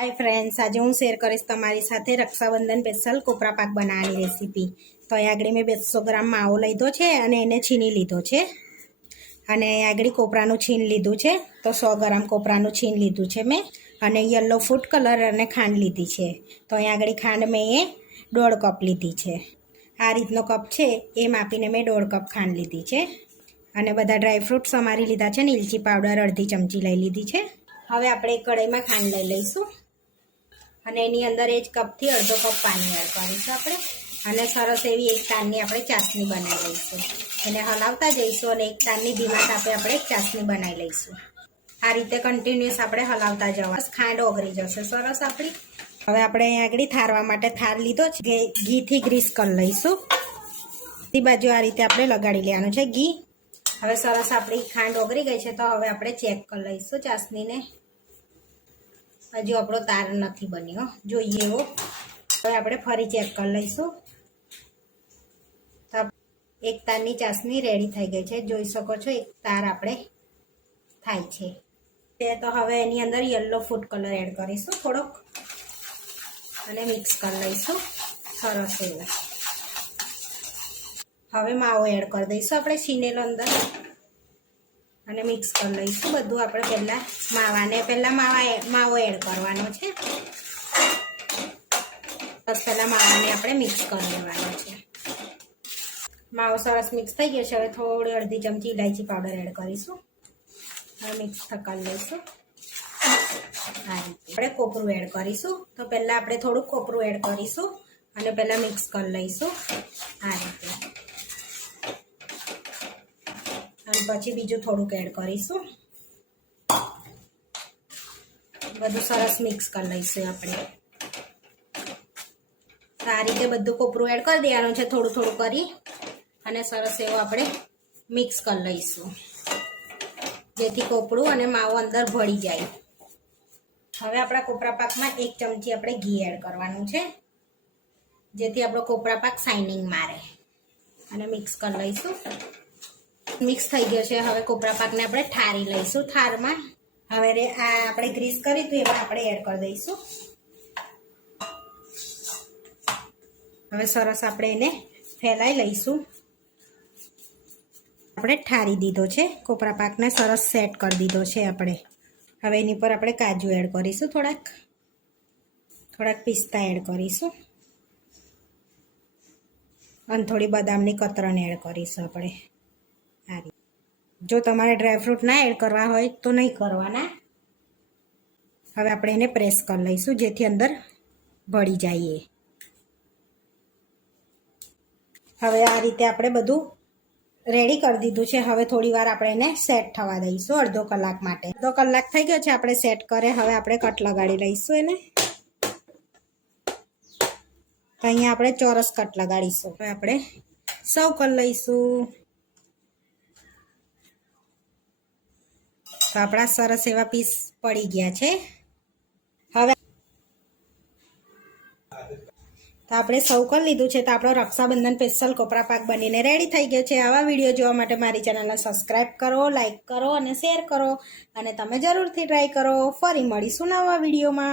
Hi friends, आज हूँ शेर करीश तमारी साथे रक्षाबंधन स्पेशल कोपरा पाक बनावવાની रेसिपी। तो अहीं आगळ मैं 200 ग्राम मावो लीधो छे अने एने छीनी लीधो छे अने अहीं आगळ कोपरानुं छीन लीधुं छे। तो 100 ग्राम कोपरानुं छीन लीधुं छे मैं अने येलो फूड कलर अने खांड लीधी छे। तो अहीं आगळ खांड मैं 1.5 कप लीधी छे। आ रीतनो कप छे ए मापीने मैं 1.5 कप खांड लीधी छे अने बधा ड्रायफ्रूट्स समारी लीधा छे ने इलायची पाउडर अर्धी चमची लई लीधी छे। हवे आपणे कढ़ाईमां खांड लई लईशुं અને એની અંદર એ જ કપથી અડધો કપ પાણી એડ કરીશું આપણે અને સરસ એવી એક તારની આપણે ચાસણી બનાવી લઈશું। એને હલાવતા જઈશું અને એક તારની ધીમા તાપે આપણે એક ચાસણી બનાવી લઈશું। આ રીતે કન્ટિન્યુઅસ આપણે હલાવતા જવા ખાંડ ઓગળી જશે સરસ આપણી। હવે આપણે અહીં આગળ થારવા માટે થાર લીધો છે, ઘીથી ગ્રીસ કરી લઈશું। બધી બાજુ આ રીતે આપણે લગાડી લેવાનું છે ઘી। હવે સરસ આપણી ખાંડ ઓગળી ગઈ છે, તો હવે આપણે ચેક કરી લઈશું ચાસણીને। हजू आपणो तार नहीं बन्यो जोईए एवो। हवे आपणे फरी चेक कर लईशुं। तो एक तारनी चासणी रेडी थई गई छे, जोई शको छो एक तार आपणे थाय छे। तो हवे एनी अंदर येलो फूड कलर एड करीशुं थोड़ोक अने मिक्स कर लईशुं सरस एवो। हवे मावो एड कर दईशुं आपणे छीनेलो अंदर અને મિક્સ કરી લઈશું બધું। આપણે પહેલા માવો એડ કરવાનો છે, બસ પહેલા માવાને આપણે મિક્સ કરી લેવાનો છે। માવો સરસ મિક્સ થઈ ગયો છે। હવે થોડી અડધી ચમચી ઇલાયચી પાવડર એડ કરીશું। હવે મિક્સ કરી લઈશું। આ રીતે આપણે કોપરું એડ કરીશું। તો પહેલા આપણે થોડું કોપરું એડ કરીશું અને પહેલા મિક્સ કરી લઈશું આ રીતે। પછી બીજું થોડુંક એડ કરીશું। બધું સરસ મિક્સ કરી લઈશું આપણે। આ રીતે બધું કોપરું એડ કરી દેવાનું છે થોડું થોડું કરી અને સરસ એવું આપણે મિક્સ કરી લઈશું, જેથી કોપરું અને માવો અંદર ભળી જાય। હવે આપણા કોપરા પાકમાં 1 ચમચી આપણે ઘી એડ કરવાનું છે, જેથી આપણો કોપરા પાક શાઇનિંગ મારે અને મિક્સ કરી લઈશું। मिक्स थई गयो छे। हवे कोपरा पाकने आपणे ठारी लईशुं थारमां। हवे आ आपणे ग्रीस करी तो एमां आपणे एड कर दईशुं। हवे सरस आपणे एने फैलाई लईशुं। आपणे ठारी दीधो छे कोपरा पाकने सरस सेट कर दीधो छे आपणे। हवे एनी पर आपणे काजू एड करीशुं, थोड़ाक पिस्ता एड करीशुं अने थोड़ी बदामनी कतरण एड करीशुं आपणे। जो तमारे ड्रायफ्रूट ना एड करवा होय तो नहीं करवाना। हवे आपणे एने प्रेस कर लईशुं जेथी अंदर भળી जाए। हवे आ रीते आपणे बधुं रेडी कर दीधुं छे। हवे थोड़ी वार आपणे एने सेट थवा दईशुं अर्धो कलाक माटे। अर्धो कलाक थई गयो छे आपणे सेट करे। हवे आपणे कट लगाड़ी लईशुं एने। अहींया आपणे चौरस कट लगाड़ीशुं। हवे आपणे सर्व कर लईशुं। तो आपड़ा सरस एवा पीस पड़ी गया छे। हवे तो आपणे सर्व कर लीधुं छे। तो आपणो रक्षाबंधन स्पेशल कोपरा पाक बनीने रेडी थई गयो छे। आवा विडियो जोवा माटे मारी चेनलने सब्सक्राइब करो, लाइक करो अने शेर करो अने तमे जरूरथी ट्राय करो। फरी मळीशुं नवा विडियोमां।